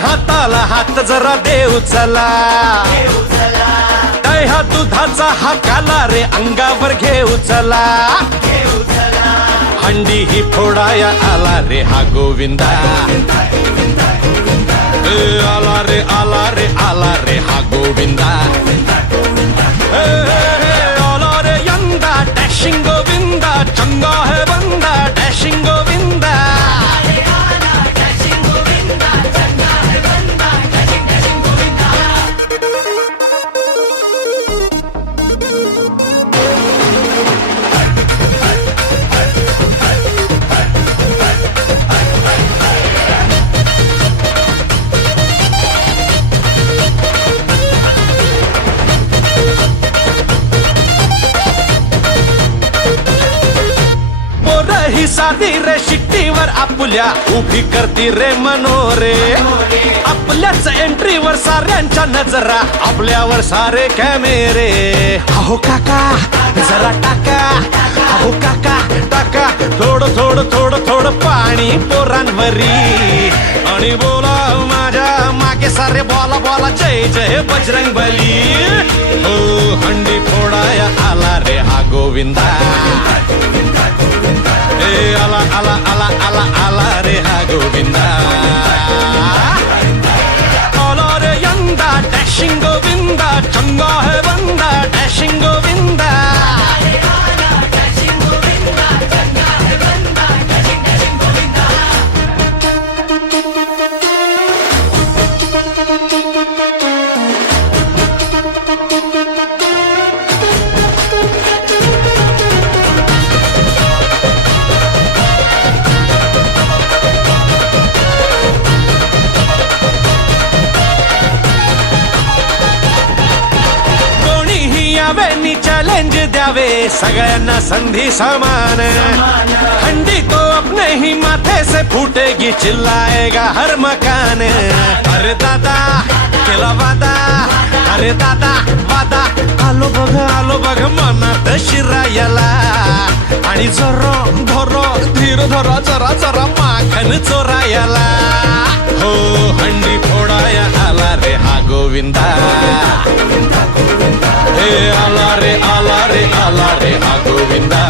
हाताला हात जरा देऊ चला, दह्या दुधाचा हा काला रे अंगावर घेऊ चला, हंडी ही फोडाया आला रे हा गोविंदा, आला रे आला रे आला रे हा गोविंदा, आला रे यंदा डॅशिंग गोविंदा, चंगा है बंदा डॅशिंग गोविंदा. ही साधी रे शिट्टीवर आपुल्या उभी करती रे मनोरे, आपल्याच एंट्रीवर साऱ्यांच्या नजरा, आपल्यावर सारे कॅमेरे. अहो काका जरा टाका, अहो काका टाका थोडं थोडं थोडं थोडं पाणी पोरांवरी, आणि बोला माझ्या मागे सारे बोला बोला जय जय बजरंग बली. हो हंडी फोडाया आला रे हा गोविंदा, आला आला आला आला आला रे हा गोविंदा, आला रे यंदा डॅशिंग गोविंदा, चंगा है बंदा डॅशिंग गोविंदा. चॅलेंज द्यावे सगळ्यांना संधी समान, हंडी तो अपने ही माथे से फूटेगी चिल्लाएगा हर मकान. अरे दादा केला वादा, अरे दादा वादा, आलो बघ मनात शिरायला, आणि जरा धरो धीर धरा जरा जरा माखन चोरायला. हो हंडी फोडाया आला रे हा गोविंदा, आला रे आला रे आला रे हा गोविंदा.